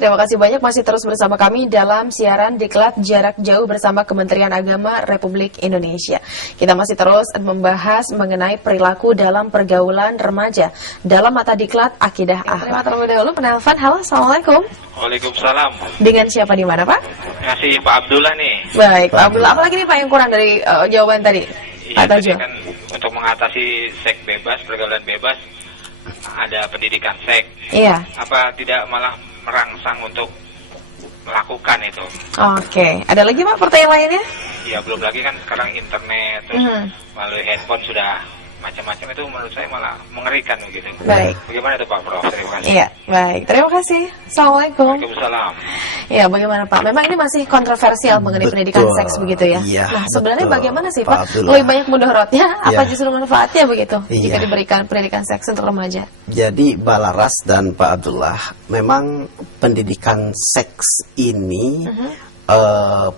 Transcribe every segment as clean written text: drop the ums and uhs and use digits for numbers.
Terima kasih banyak masih terus bersama kami dalam siaran Diklat Jarak Jauh bersama Kementerian Agama Republik Indonesia. Kita masih terus membahas mengenai perilaku dalam pergaulan remaja dalam mata Diklat Akidah Akhlak. Terlebih dahulu penelpon. Halo, Assalamualaikum. Waalaikumsalam. Dengan siapa di mana, Pak? Kasih Pak Abdullah nih. Baik, Pak Abdullah. Apalagi nih Pak yang kurang dari jawaban tadi? Iya, Pak Tajul. kan untuk mengatasi seks bebas, pergaulan bebas, ada pendidikan seks. Iya. Apa tidak malah merangsang untuk melakukan itu? Oke. Ada lagi Pak pertanyaan lainnya? Ya belum lagi kan sekarang internet, terus melalui handphone sudah macam-macam, itu menurut saya malah mengerikan begitu. Baik. Bagaimana itu Pak Prof? Terima kasih. Iya, baik. Terima kasih. Assalamualaikum. Waalaikumsalam. Ya, bagaimana Pak? Memang ini masih kontroversial mengenai pendidikan seks begitu ya. Iya, Nah, sebenarnya betul, bagaimana sih Pak Pak? Abdullah. Lebih banyak mudorotnya apa Iya. justru manfaatnya begitu jika Iya. diberikan pendidikan seks untuk remaja? Jadi Balaras dan Pak Abdullah, memang pendidikan seks ini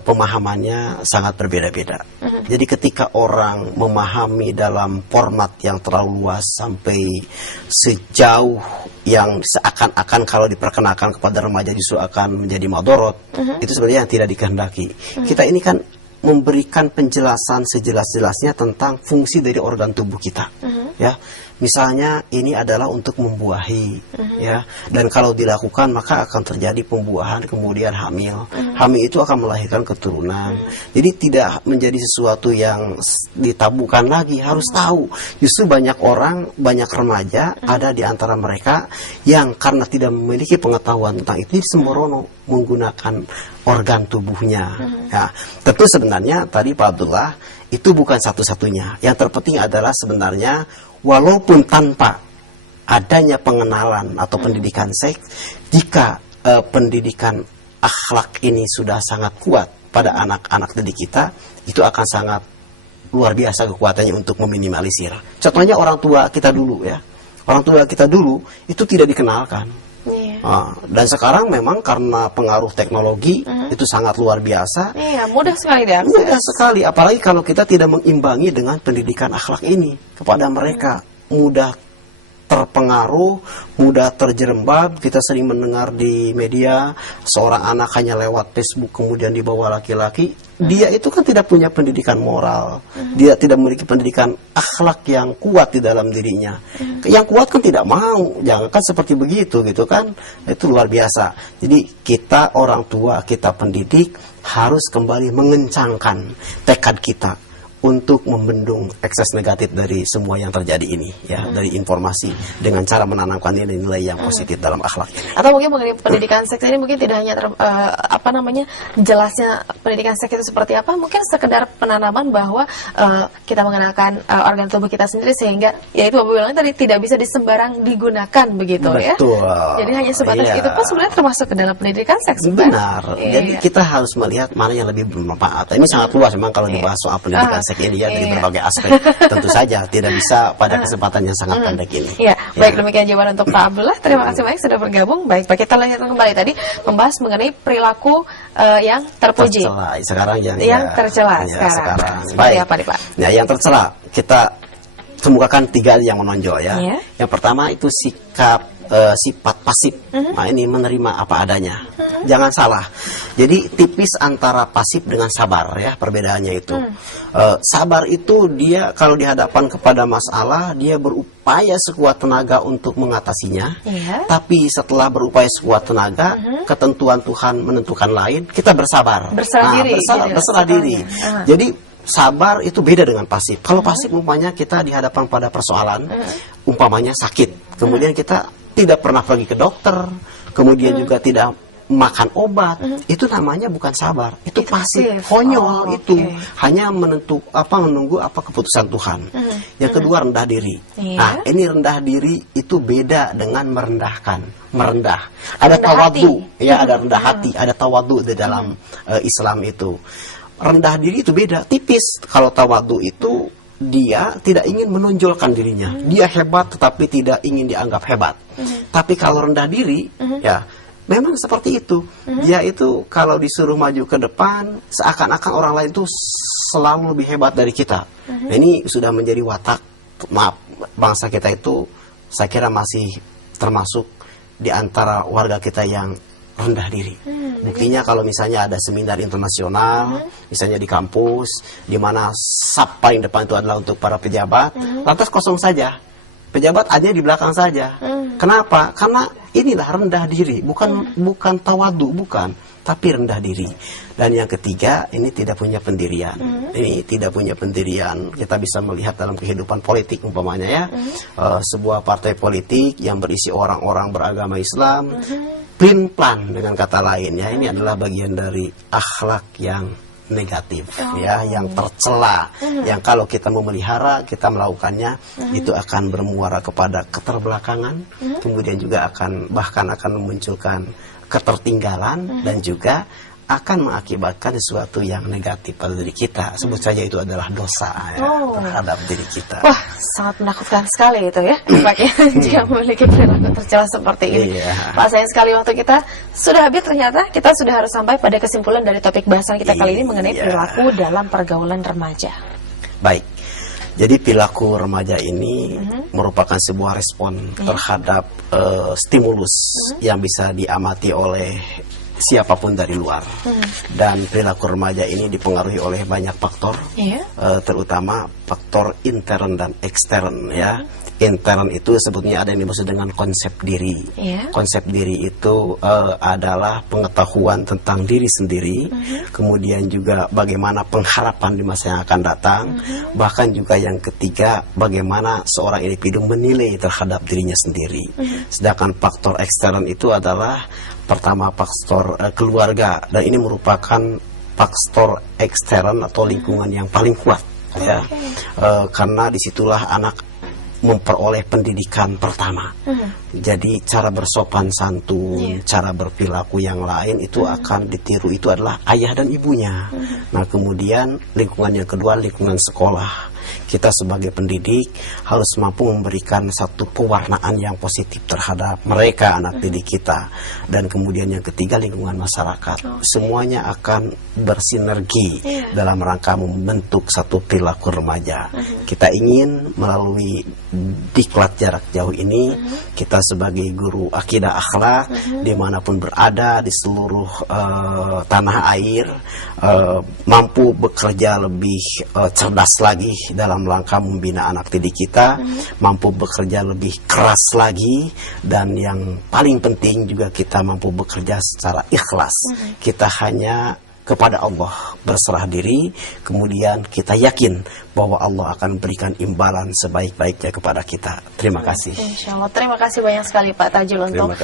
pemahamannya sangat berbeda-beda. Jadi ketika orang memahami dalam format yang terlalu luas sampai sejauh yang seakan-akan kalau diperkenalkan kepada remaja justru akan menjadi madorot, itu sebenarnya yang tidak dikehendaki. Kita ini kan memberikan penjelasan sejelas-jelasnya tentang fungsi dari organ tubuh kita, ya. Misalnya ini adalah untuk membuahi, ya. Dan kalau dilakukan maka akan terjadi pembuahan kemudian hamil. Hamil itu akan melahirkan keturunan. Jadi tidak menjadi sesuatu yang ditabukan lagi, harus tahu. Justru banyak orang, banyak remaja ada di antara mereka yang karena tidak memiliki pengetahuan tentang itu sembrono menggunakan organ tubuhnya. Ya, tentu sebenarnya tadi Pak Abdullah itu bukan satu-satunya. Yang terpenting adalah sebenarnya walaupun tanpa adanya pengenalan atau pendidikan seks, jika pendidikan akhlak ini sudah sangat kuat pada anak-anak didik kita, itu akan sangat luar biasa kekuatannya untuk meminimalisir. Contohnya orang tua kita dulu ya. Orang tua kita dulu itu tidak dikenalkan. Dan sekarang memang karena pengaruh teknologi itu sangat luar biasa. Iya, mudah sekali diakses. Mudah sekali, apalagi kalau kita tidak mengimbangi dengan pendidikan akhlak ini kepada mereka. Mudah terpengaruh, mudah terjerembab. Kita sering mendengar di media seorang anak hanya lewat Facebook kemudian dibawa laki-laki. Dia itu kan tidak punya pendidikan moral, dia tidak memiliki pendidikan akhlak yang kuat di dalam dirinya. Yang kuat kan tidak mau, jangan kan seperti begitu gitu kan. Itu luar biasa. Jadi kita orang tua, kita pendidik harus kembali mengencangkan tekad kita untuk membendung ekses negatif dari semua yang terjadi ini, ya, dari informasi dengan cara menanamkan nilai-nilai yang positif dalam akhlak ini. Atau mungkin mengenai pendidikan seks ini mungkin tidak hanya jelasnya pendidikan seks itu seperti apa, mungkin sekedar penanaman bahwa kita mengenalkan organ tubuh kita sendiri sehingga ya itu Bapak bilang tadi tidak bisa disembarang digunakan begitu. Betul. Ya. Jadi hanya sebatas itu pun sebenarnya termasuk ke dalam pendidikan seks. Benar. Jadi kita harus melihat mana yang lebih bermanfaat. Ini sangat luas memang kalau dibahas soal pendidikan seks ini ya, dari berbagai aspek. Tentu saja tidak bisa pada kesempatan yang sangat pendek ini. Ya, baik, demikian jawaban untuk Pak Abdullah. Terima kasih banyak sudah bergabung. Baik, Pak, kita lanjutkan kembali tadi membahas mengenai perilaku yang terpuji. Tercela. Sekarang yang tercela sekarang. Seperti apa nih Pak? Ya, yang tercela kita kemukakan 3 yang menonjol ya. Yang pertama itu sikap sifat pasif. Nah, ini menerima apa adanya. Jangan salah. Jadi tipis antara pasif dengan sabar ya, perbedaannya itu. Sabar itu dia kalau dihadapkan kepada masalah dia berupaya sekuat tenaga untuk mengatasinya. Tapi setelah berupaya sekuat tenaga, ketentuan Tuhan menentukan lain, kita bersabar. Berserah diri. Jadi sabar itu beda dengan pasif. Kalau pasif umpamanya kita dihadapkan pada persoalan, umpamanya sakit, kemudian kita tidak pernah pergi ke dokter, kemudian juga tidak makan obat, itu namanya bukan sabar, itu pasif, konyol. Itu hanya menunggu apa keputusan Tuhan. Yang kedua rendah diri. Nah, ini rendah diri itu beda dengan merendahkan, merendah. Ada tawadu, ya, ada rendah hati, ada tawadu di dalam Islam itu. Rendah diri itu beda, tipis. Kalau tawadu itu dia tidak ingin menonjolkan dirinya, dia hebat tetapi tidak ingin dianggap hebat. Tapi kalau rendah diri, ya memang seperti itu. Dia itu kalau disuruh maju ke depan, seakan-akan orang lain itu selalu lebih hebat dari kita. Nah, ini sudah menjadi watak, maaf, bangsa kita itu saya kira masih termasuk di antara warga kita yang rendah diri. Buktinya kalau misalnya ada seminar internasional, misalnya di kampus, di mana sap paling depan itu adalah untuk para pejabat, lantas kosong saja. Pejabat hanya di belakang saja. Kenapa? Karena inilah rendah diri, bukan tawadu, bukan, tapi rendah diri. Dan yang ketiga, ini tidak punya pendirian. Ini tidak punya pendirian. Kita bisa melihat dalam kehidupan politik umpamanya ya, sebuah partai politik yang berisi orang-orang beragama Islam, plan dengan kata lain ya, ini adalah bagian dari akhlak yang negatif ya, yang tercela, yang kalau kita memelihara, kita melakukannya, itu akan bermuara kepada keterbelakangan, kemudian juga bahkan akan memunculkan ketertinggalan, dan juga akan mengakibatkan sesuatu yang negatif pada diri kita. Sebut saja itu adalah dosa ya, terhadap diri kita. Wah, sangat menakutkan sekali itu ya, Pak ya, jika memiliki perilaku tercela seperti ini. Pak, sayang sekali waktu kita sudah habis, ternyata kita sudah harus sampai pada kesimpulan dari topik bahasan kita kali ini mengenai perilaku dalam pergaulan remaja. Baik. Jadi perilaku remaja ini merupakan sebuah respon terhadap stimulus yang bisa diamati oleh siapapun dari luar. Dan perilaku remaja ini dipengaruhi oleh banyak faktor, terutama faktor intern dan ekstern ya. Intern itu sebetulnya ada yang dimaksud dengan konsep diri. Konsep diri itu adalah pengetahuan tentang diri sendiri, kemudian juga bagaimana pengharapan di masa yang akan datang, bahkan juga yang ketiga, bagaimana seorang individu menilai terhadap dirinya sendiri. Sedangkan faktor ekstern itu adalah pertama faktor keluarga, dan ini merupakan faktor ekstern atau lingkungan yang paling kuat ya, karena disitulah anak memperoleh pendidikan pertama. Jadi cara bersopan santun, cara berperilaku yang lain itu akan ditiru, itu adalah ayah dan ibunya. Nah kemudian lingkungan yang kedua, lingkungan sekolah. Kita sebagai pendidik harus mampu memberikan satu pewarnaan yang positif terhadap mereka, anak didik kita. Dan kemudian yang ketiga, lingkungan masyarakat. Semuanya akan bersinergi dalam rangka membentuk satu perilaku remaja. Kita ingin melalui diklat jarak jauh ini, kita sebagai guru akidah akhlak dimanapun berada di seluruh tanah air, mampu bekerja lebih cerdas lagi dalam rangka membina anak didik kita, mampu bekerja lebih keras lagi, dan yang paling penting juga kita mampu bekerja secara ikhlas. Kita hanya kepada Allah berserah diri, kemudian kita yakin bahwa Allah akan berikan imbalan sebaik-baiknya kepada kita. Terima kasih. Insya Allah. Terima kasih banyak sekali Pak Tajul untuk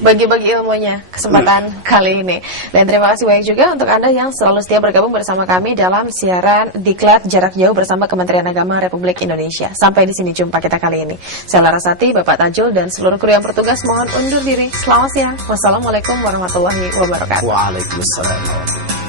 bagi-bagi ilmunya kesempatan kali ini. Dan terima kasih banyak juga untuk Anda yang selalu setia bergabung bersama kami dalam siaran Diklat Jarak Jauh bersama Kementerian Agama Republik Indonesia. Sampai di sini jumpa kita kali ini. Saya Larasati, Bapak Tajul, dan seluruh kru yang bertugas mohon undur diri. Selamat siang. Wassalamualaikum warahmatullahi wabarakatuh. Waalaikumsalam.